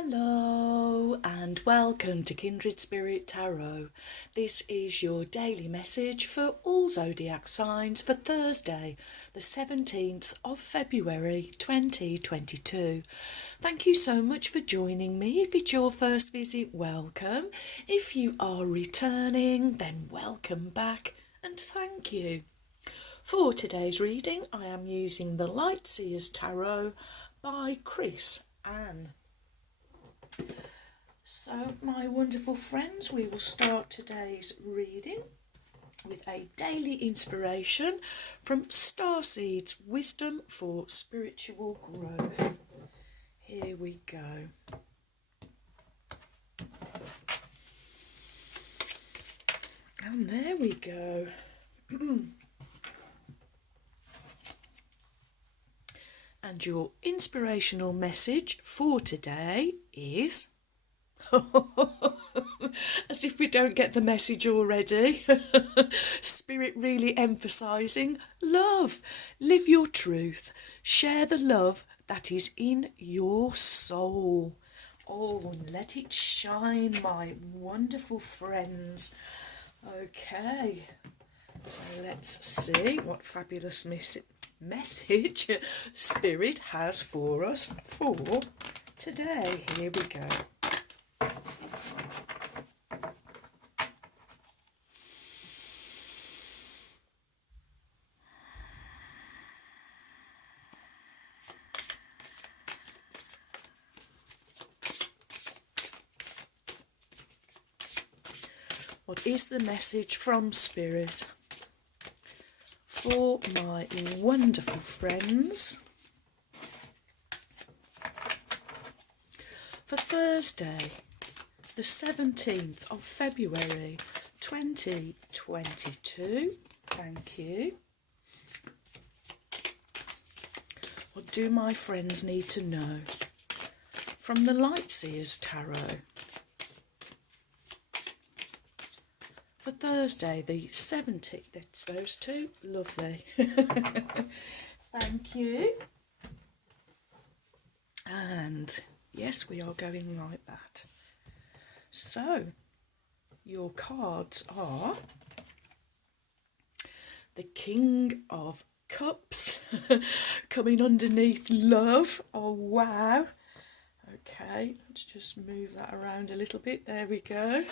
Hello and welcome to Kindred Spirit Tarot. This is your daily message for all zodiac signs for Thursday, the 17th of February 2022. Thank you so much for joining me. If it's your first visit, welcome. If you are returning, then welcome back and thank you. For today's reading, I am using the Lightseers Tarot by Chris Ann. So, my wonderful friends, we will start today's reading with a daily inspiration from Starseed's Wisdom for Spiritual Growth. Here we go. And there we go. And your inspirational message for today is... as if we don't get the message already. Spirit really emphasising love. Live your truth. Share the love that is in your soul. Oh, let it shine, my wonderful friends. Okay, so let's see what fabulous message Spirit has for us for today. Here we go. What is the message from Spirit for my wonderful friends for Thursday, the 17th of February 2022? Thank you. What do my friends need to know from the Lightseers Tarot for Thursday, the 17th? That's those two. Lovely. Thank you. And yes, we are going like that. So, your cards are the King of Cups coming underneath love. Oh, wow. Okay, let's just move that around a little bit. There we go.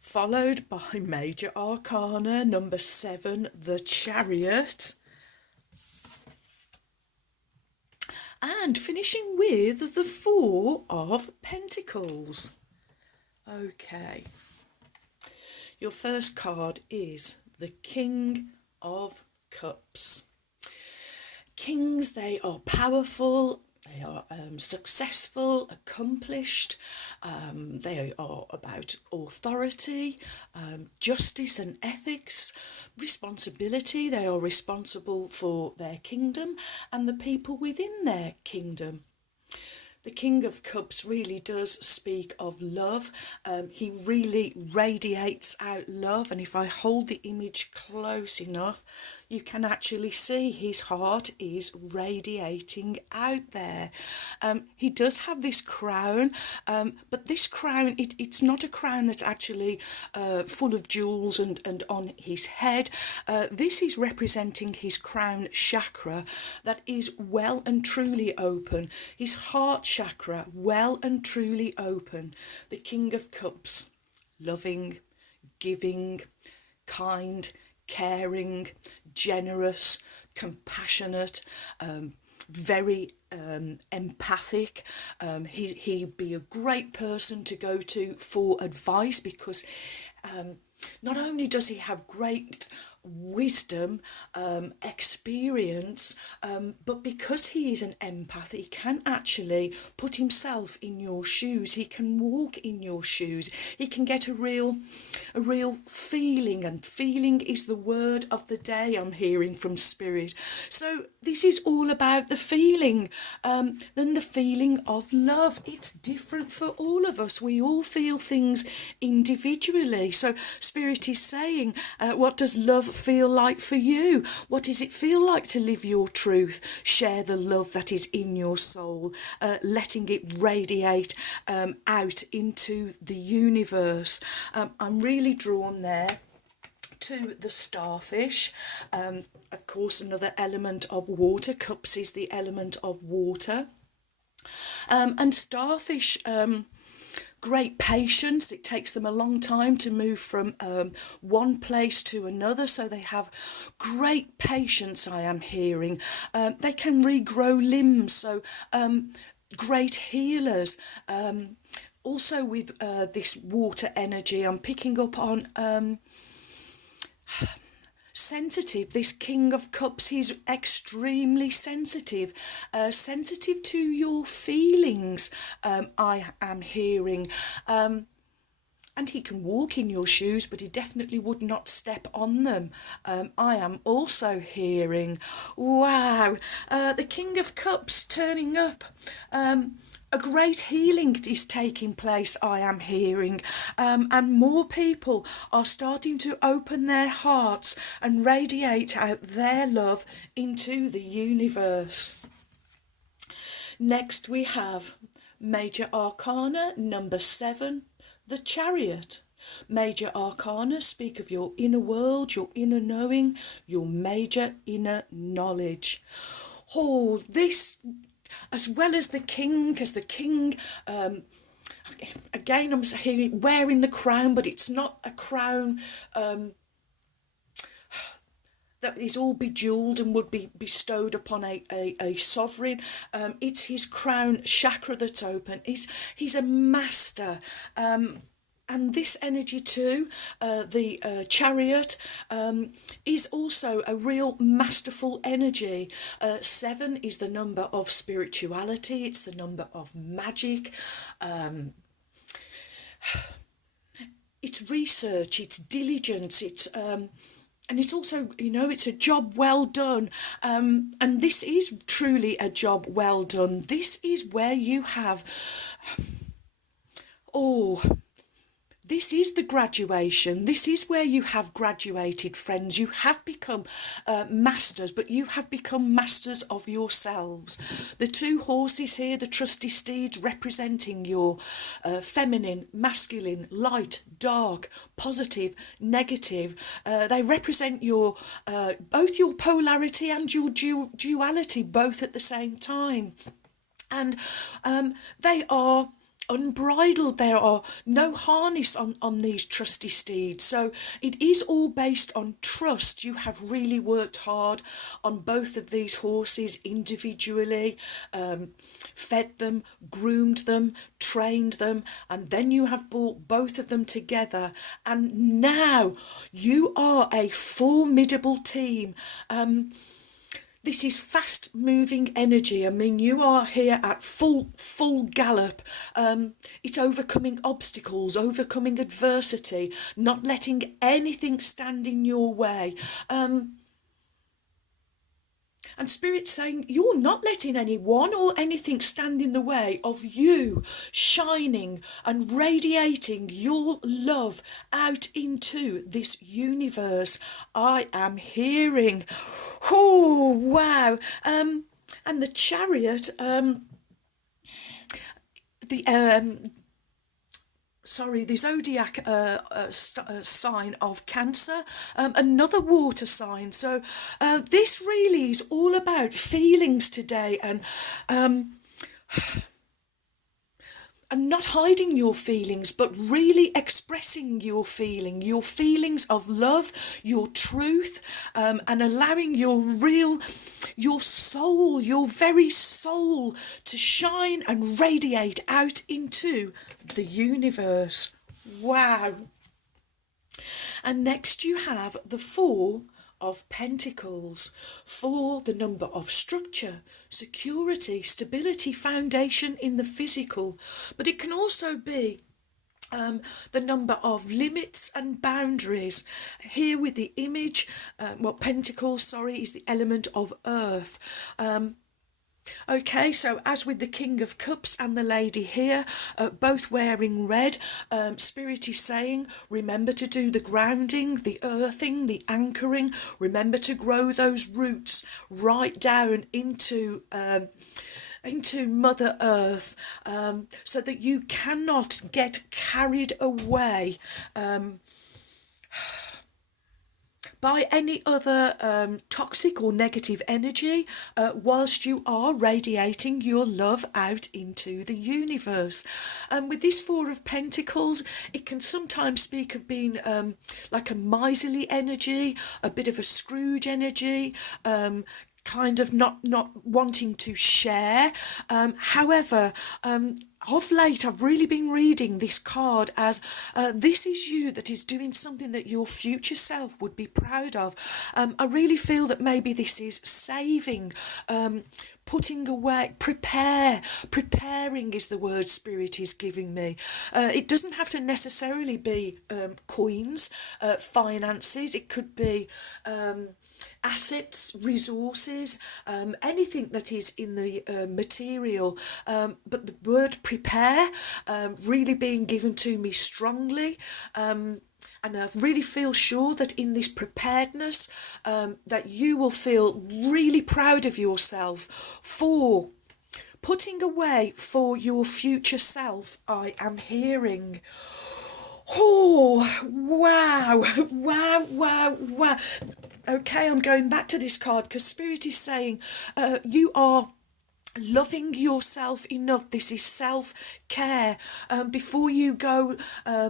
Followed by Major Arcana number 7, the Chariot. And finishing with the 4 of Pentacles. Okay. Your first card is the King of Cups. Kings, they are powerful. They are successful, accomplished. They are about authority, justice and ethics, responsibility. They are responsible for their kingdom and the people within their kingdom. The King of Cups really does speak of love. He really radiates out love, and if I hold the image close enough, you can actually see his heart is radiating out there. He does have this crown, but this crown, it's not a crown that's actually full of jewels and on his head. This is representing his crown chakra that is well and truly open. His heart chakra, well and truly open. The King of Cups, loving, giving, kind, caring, generous, compassionate, very empathic. He'd be a great person to go to for advice because not only does he have great wisdom, experience, but because he is an empath, he can actually put himself in your shoes. He can walk in your shoes. He can get a real feeling, and feeling is the word of the day I'm hearing from Spirit. So this is all about the feeling, then the feeling of love. It's different for all of us. We all feel things individually. So Spirit is saying, what does love feel like for you? What does it feel like to live your truth, share the love that is in your soul, letting it radiate out into the universe? I'm really drawn there to the starfish. Of course, another element of water. Cups is the element of water. And starfish, great patience. It takes them a long time to move from one place to another, so they have great patience, I am hearing. They can regrow limbs, so great healers. Also with this water energy, I'm picking up on sensitive. This King of Cups, he's extremely sensitive, sensitive to your feelings, I am hearing. And he can walk in your shoes, but he definitely would not step on them. I am also hearing, wow, the King of Cups turning up. A great healing is taking place, I am hearing, and more people are starting to open their hearts and radiate out their love into the universe. Next we have Major Arcana number 7, the Chariot. Major Arcana speak of your inner world, your inner knowing, your major inner knowledge. Oh, this, as well as the king, again I'm hearing wearing the crown, but it's not a crown that is all bejewelled and would be bestowed upon a sovereign. It's his crown chakra that's open. He's a master. And this energy too, the Chariot, is also a real masterful energy. 7 is the number of spirituality. It's the number of magic. It's research. It's diligence. It's and it's also, it's a job well done. And this is truly a job well done. This is where you have, this is the graduation. This is where you have graduated, friends. You have become masters, but you have become masters of yourselves. The 2 horses here, the trusty steeds, representing your feminine, masculine, light, dark, positive, negative. They represent your both your polarity and your duality, both at the same time. And they are unbridled. There are no harness on these trusty steeds, so it is all based on trust. You have really worked hard on both of these horses individually, fed them, groomed them, trained them, and then you have brought both of them together, and now you are a formidable team. This is fast moving energy. I mean, you are here at full gallop. It's overcoming obstacles, overcoming adversity, not letting anything stand in your way. And Spirit's saying you're not letting anyone or anything stand in the way of you shining and radiating your love out into this universe. I am hearing, oh, wow. And the Chariot, the zodiac sign of Cancer, another water sign. So this really is all about feelings today, and not hiding your feelings, but really expressing your feelings of love, your truth, and allowing your soul, your very soul, to shine and radiate out into the universe. Wow. And next you have the 4 of Pentacles. 4, the number of structure, security, stability, foundation in the physical, but it can also be the number of limits and boundaries. Here with the image, Pentacles, is the element of earth. Okay, so as with the King of Cups and the lady here, both wearing red, Spirit is saying, remember to do the grounding, the earthing, the anchoring. Remember to grow those roots right down into Mother Earth, so that you cannot get carried away by any other toxic or negative energy, whilst you are radiating your love out into the universe. With this Four of Pentacles, it can sometimes speak of being like a miserly energy, a bit of a Scrooge energy, kind of not wanting to share. However, of late, I've really been reading this card as this is you that is doing something that your future self would be proud of. I really feel that maybe this is saving, putting away, preparing is the word Spirit is giving me. It doesn't have to necessarily be coins, finances. It could be assets, resources, anything that is in the material, but the word prepare really being given to me strongly, and I really feel sure that in this preparedness, that you will feel really proud of yourself for putting away for your future self. I am hearing. Oh, wow, wow, wow, wow. Okay, I'm going back to this card because Spirit is saying you are loving yourself enough. This is self-care. Before you go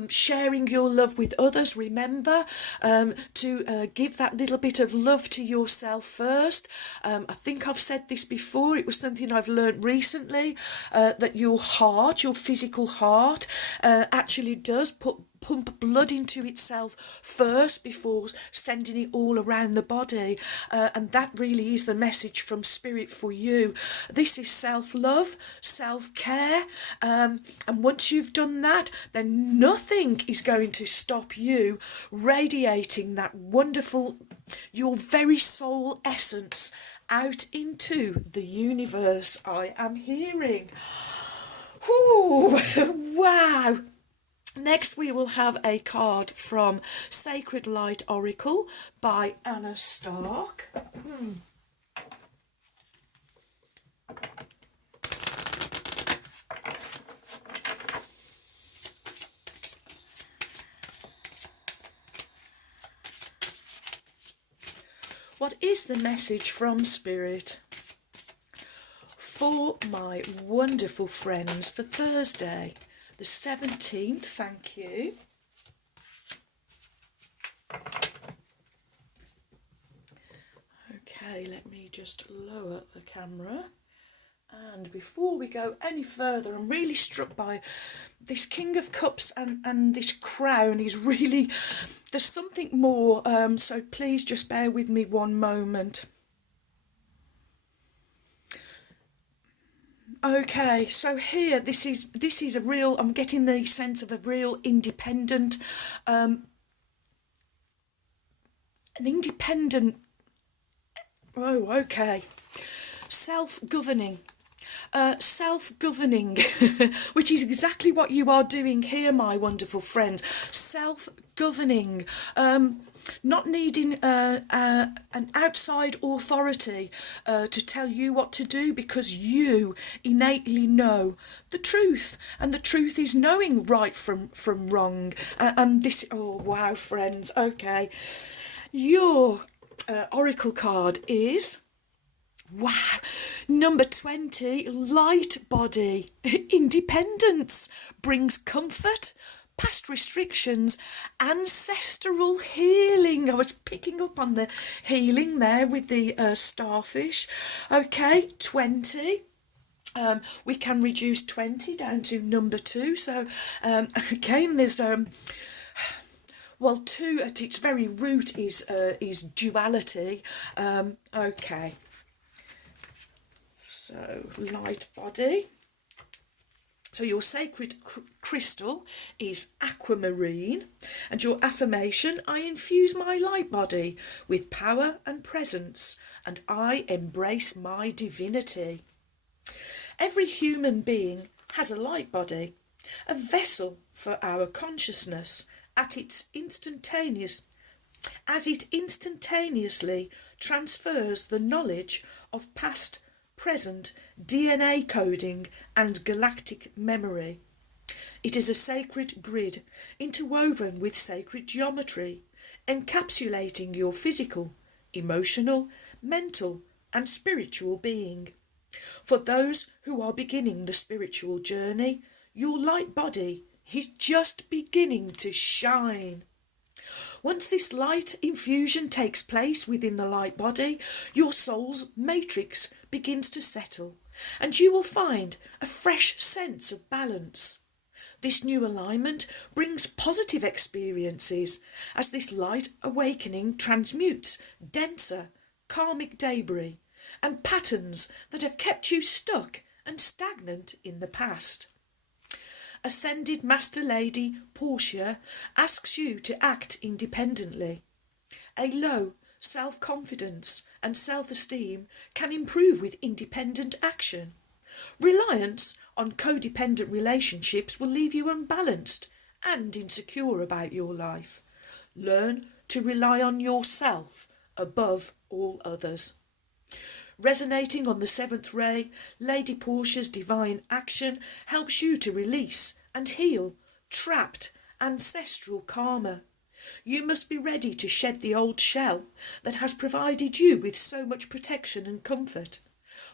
sharing your love with others, remember to give that little bit of love to yourself first. I think I've said this before. It was something I've learned recently, that your heart, your physical heart, actually does pump blood into itself first before sending it all around the body, and that really is the message from Spirit for you. This is self-love, self-care, and once you've done that, then nothing is going to stop you radiating that wonderful, your very soul essence out into the universe. I am hearing. Ooh, wow. Next, we will have a card from Sacred Light Oracle by Anna Stark. What is the message from Spirit for my wonderful friends for Thursday, the 17th? Thank you. Okay, let me just lower the camera. And before we go any further, I'm really struck by this King of Cups and this crown is really, there's something more, so please just bear with me one moment. Okay, so here, this is a real, I'm getting the sense of a real independent, an independent, oh, okay, self-governing. Self-governing, which is exactly what you are doing here, my wonderful friends. Self-governing, not needing an outside authority to tell you what to do, because you innately know the truth, and the truth is knowing right from wrong. And this, oh wow, friends. Okay, your oracle card is, wow, number 20, light body. Independence brings comfort, past restrictions, ancestral healing. I was picking up on the healing there with the starfish. Okay, 20. We can reduce 20 down to number 2. So again, there's well, 2 at its very root is duality. Okay. So, light body. So your sacred crystal is aquamarine, and your affirmation, I infuse my light body with power and presence, and I embrace my divinity. Every human being has a light body, a vessel for our consciousness as it instantaneously transfers the knowledge of past, present, DNA coding and galactic memory. It is a sacred grid interwoven with sacred geometry, encapsulating your physical, emotional, mental and spiritual being. For those who are beginning the spiritual journey, your light body is just beginning to shine. Once this light infusion takes place within the light body, your soul's matrix begins to settle, and you will find a fresh sense of balance. This new alignment brings positive experiences as this light awakening transmutes denser karmic debris and patterns that have kept you stuck and stagnant in the past. Ascended Master Lady Portia asks you to act independently. A low self-confidence and self-esteem can improve with independent action. Reliance on codependent relationships will leave you unbalanced and insecure about your life. Learn to rely on yourself above all others. Resonating on the seventh ray, Lady Portia's divine action helps you to release and heal trapped ancestral karma. You must be ready to shed the old shell that has provided you with so much protection and comfort.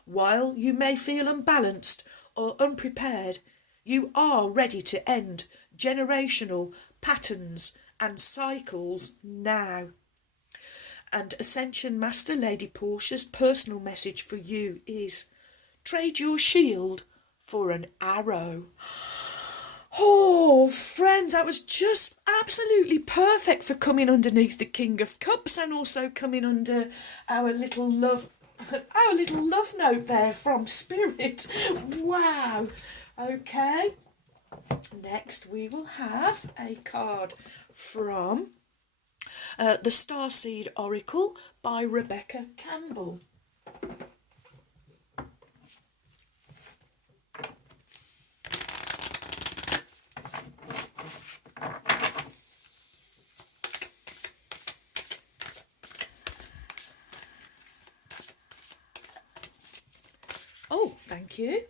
While you may feel unbalanced or unprepared, you are ready to end generational patterns and cycles now. And Ascension Master Lady Portia's personal message for you is, trade your shield for an arrow. Oh, friends, that was just absolutely perfect for coming underneath the King of Cups and also coming under our little love note there from Spirit. Wow. Okay. Next we will have a card from the Starseed Oracle by Rebecca Campbell. Oh, thank you.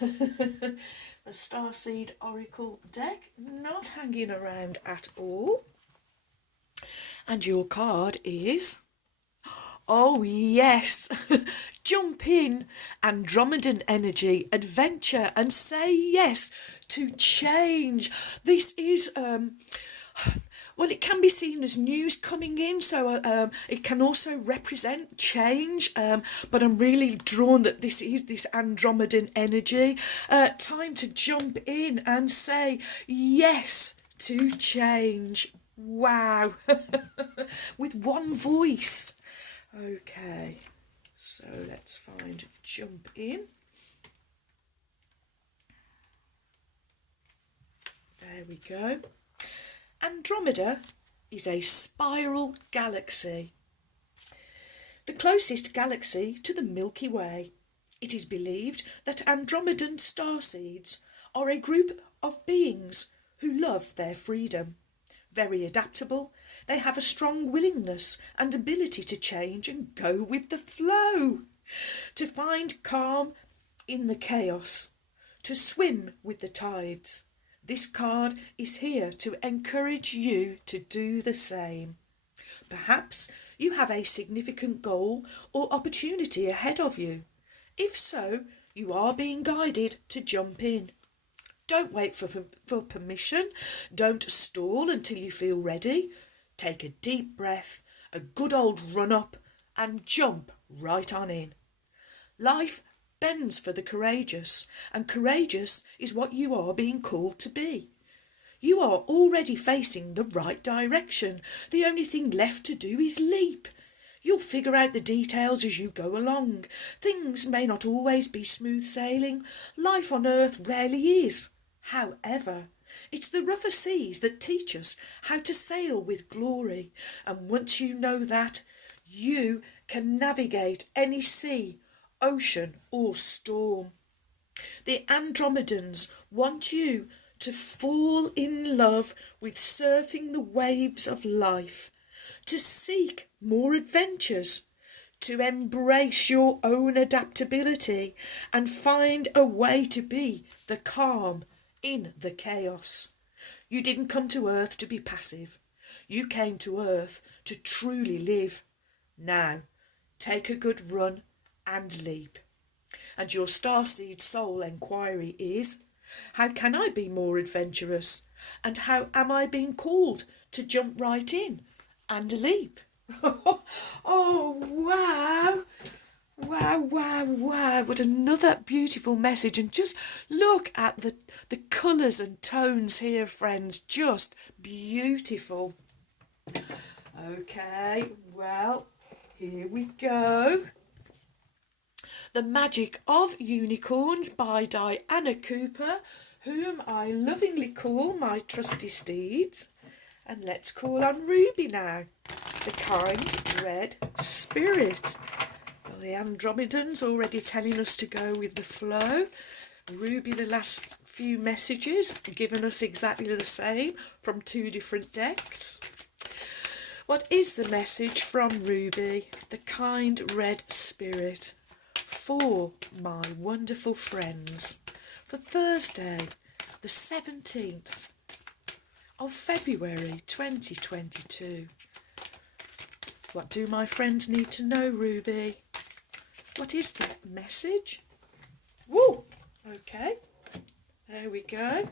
The Starseed Oracle deck, not hanging around at all. And your card is, oh yes, jump in, Andromedan energy, adventure, and say yes to change. This is, well, it can be seen as news coming in, so it can also represent change, but I'm really drawn that this is this Andromedan energy. Time to jump in and say yes to change. Wow. With one voice. Okay, so let's find jump in. There we go. Andromeda is a spiral galaxy, the closest galaxy to the Milky Way. It is believed that Andromedan starseeds are a group of beings who love their freedom. Very adaptable, they have a strong willingness and ability to change and go with the flow, to find calm in the chaos, to swim with the tides. This card is here to encourage you to do the same. Perhaps you have a significant goal or opportunity ahead of you. If so, you are being guided to jump in. Don't wait for permission. Don't stall until you feel ready. Take a deep breath, a good old run up, and jump right on in. Life bends for the courageous, and courageous is what you are being called to be. You are already facing the right direction. The only thing left to do is leap. You'll figure out the details as you go along. Things may not always be smooth sailing. Life on Earth rarely is. However, it's the rougher seas that teach us how to sail with glory. And once you know that, you can navigate any sea, ocean or storm. The Andromedans want you to fall in love with surfing the waves of life, to seek more adventures, to embrace your own adaptability and find a way to be the calm in the chaos. You didn't come to Earth to be passive. You came to Earth to truly live. Now, take a good run and leap. And your starseed soul enquiry is, how can I be more adventurous? And how am I being called to jump right in and leap? Oh, wow. Wow, wow, wow. What another beautiful message. And just look at the colours and tones here, friends. Just beautiful. Okay, well, here we go. The Magic of Unicorns by Diana Cooper, whom I lovingly call my trusty steeds. And let's call on Ruby now, the kind red spirit. Well, the Andromedans already telling us to go with the flow. Ruby, the last few messages, given us exactly the same from two different decks. What is the message from Ruby, the kind red spirit, for my wonderful friends for Thursday, the 17th of February 2022? What do my friends need to know, Ruby? What is that message? Woo! Okay, there we go.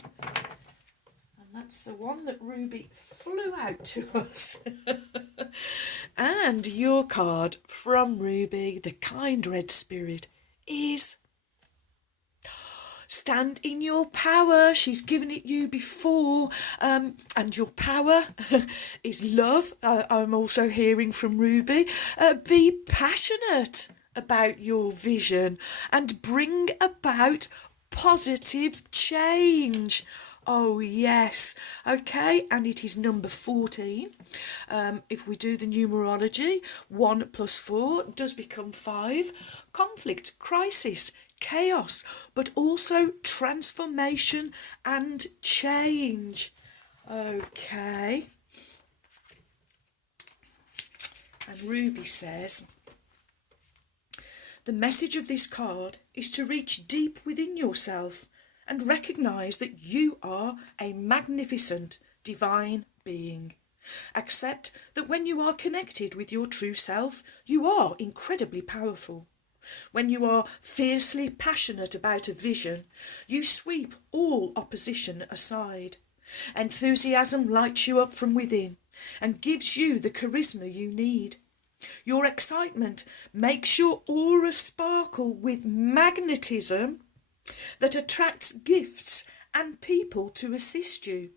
And that's the one that Ruby flew out to us. And your card from Ruby, the kind red spirit, is stand in your power. She's given it you before, and your power is love. I'm also hearing from Ruby. Be passionate about your vision and bring about positive change. Oh, yes. Okay, and it is number 14. If we do the numerology, 1 plus 4 does become 5. Conflict, crisis, chaos, but also transformation and change. Okay. And Ruby says, the message of this card is to reach deep within yourself and recognise that you are a magnificent divine being. Accept that when you are connected with your true self, you are incredibly powerful. When you are fiercely passionate about a vision, you sweep all opposition aside. Enthusiasm lights you up from within and gives you the charisma you need. Your excitement makes your aura sparkle with magnetism that attracts gifts and people to assist you.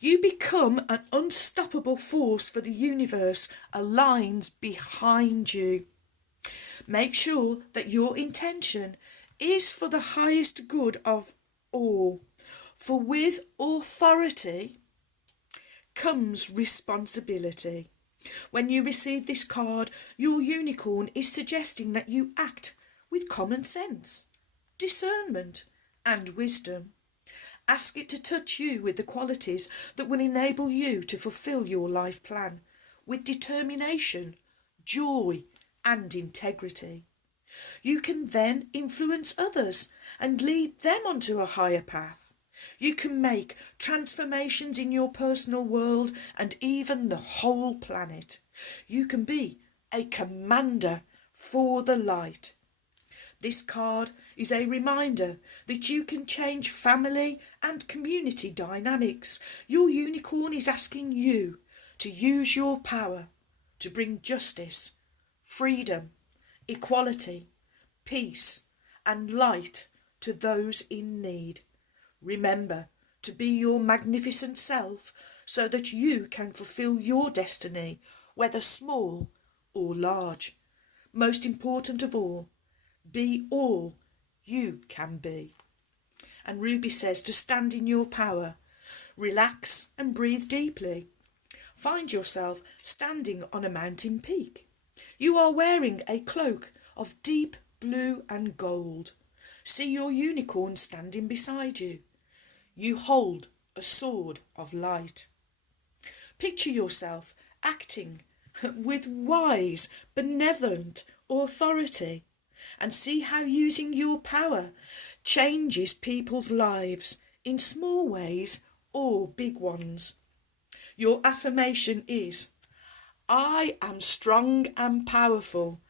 You become an unstoppable force for the universe aligns behind you. Make sure that your intention is for the highest good of all, for with authority comes responsibility. When you receive this card, your unicorn is suggesting that you act with common sense, discernment and wisdom. Ask it to touch you with the qualities that will enable you to fulfill your life plan with determination, joy and integrity. You can then influence others and lead them onto a higher path. You can make transformations in your personal world and even the whole planet. You can be a commander for the light. This card is a reminder that you can change family and community dynamics. Your unicorn is asking you to use your power to bring justice, freedom, equality, peace and light to those in need. Remember to be your magnificent self so that you can fulfill your destiny, whether small or large. Most important of all, be all you can be. And Ruby says to stand in your power. Relax and breathe deeply. Find yourself standing on a mountain peak. You are wearing a cloak of deep blue and gold. See your unicorn standing beside you. You hold a sword of light. Picture yourself acting with wise, benevolent authority, and see how using your power changes people's lives in small ways or big ones. Your affirmation is, I am strong and powerful.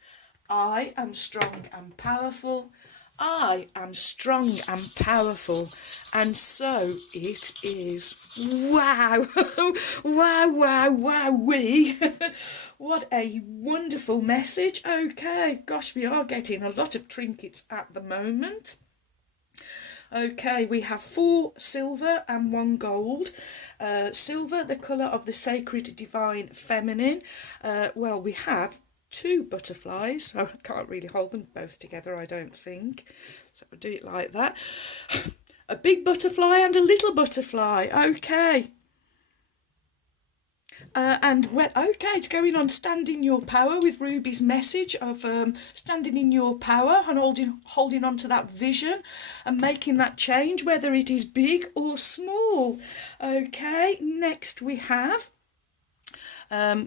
I am strong and powerful. I am strong and powerful. And so it is. Wow. Wow, wow, wow, What a wonderful message. Okay, gosh, we are getting a lot of trinkets at the moment. Okay, we have 4 silver and 1 gold. Silver, the colour of the sacred divine feminine. Well, we have 2 butterflies, so I can't really hold them both together, I don't think. So I'll do it like that. A big butterfly and a little butterfly. Okay. And well, okay, it's going on Stand in Your Power with Ruby's message of standing in your power and holding on to that vision and making that change, whether it is big or small. Okay, next we have, if I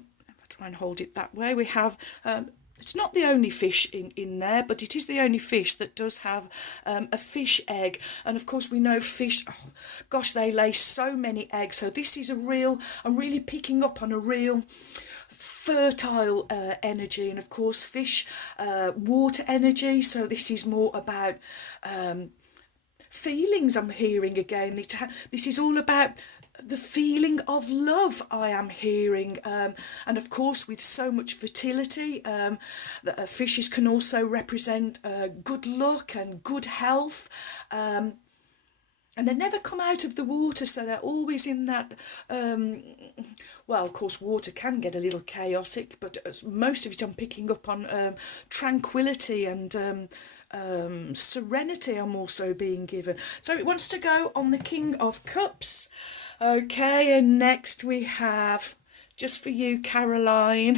try and hold it that way, we have, it's not the only fish in there, but it is the only fish that does have a fish egg. And of course we know fish, oh, gosh, they lay so many eggs. So this is I'm really picking up on a real fertile energy. And of course fish, water energy. So this is more about feelings I'm hearing again. This is all about the feeling of love I am hearing, and of course with so much fertility, fishes can also represent good luck and good health, and they never come out of the water, so they're always in that, well, of course water can get a little chaotic, but most of it I'm picking up on tranquility and serenity I'm also being given. So it wants to go on the King of Cups. Okay, and next we have, just for you, Caroline,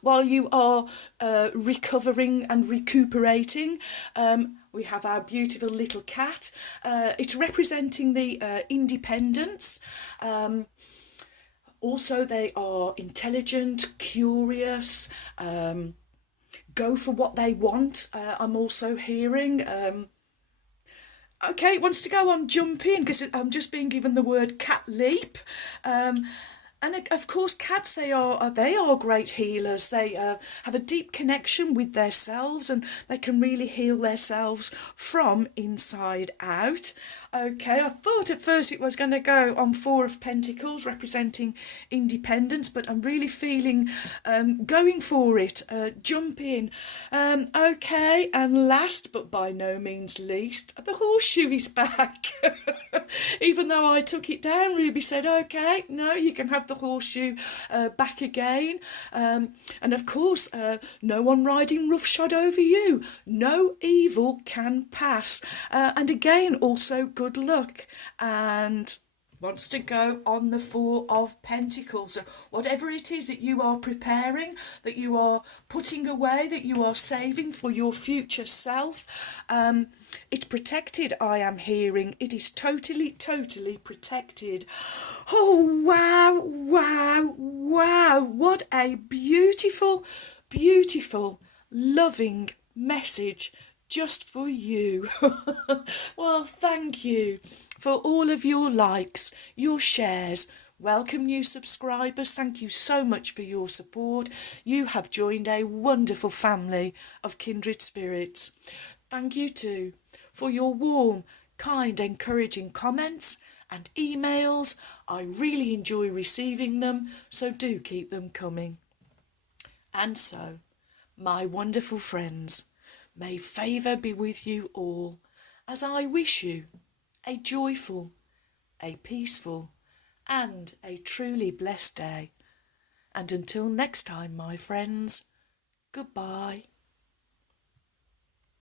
while you are recovering and recuperating, we have our beautiful little cat. It's representing the independence. Also, they are intelligent, curious, go for what they want. I'm also hearing. Okay, it wants to go on jumping because I'm just being given the word cat leap. And of course, cats, they are great healers. They have a deep connection with themselves and they can really heal themselves from inside out. Okay, I thought at first it was going to go on 4 of Pentacles representing independence, but I'm really feeling going for it, jump in. Okay, and last but by no means least, the horseshoe is back. Even though I took it down, Ruby said, okay, no, you can have the horseshoe back again. And of course, no one riding roughshod over you. No evil can pass. And again, also good luck. And wants to go on the 4 of Pentacles. So whatever it is that you are preparing, that you are putting away, that you are saving for your future self, it's protected, I am hearing. It is totally, totally protected. Oh, wow, wow, wow. What a beautiful, beautiful, loving message just for you. Well, thank you for all of your likes, your shares. Welcome new subscribers. Thank you so much for your support. You have joined a wonderful family of kindred spirits. Thank you too for your warm, kind, encouraging comments and emails. I really enjoy receiving them, so do keep them coming. And so, my wonderful friends, may favour be with you all, as I wish you a joyful, a peaceful, and a truly blessed day. And until next time, my friends, goodbye.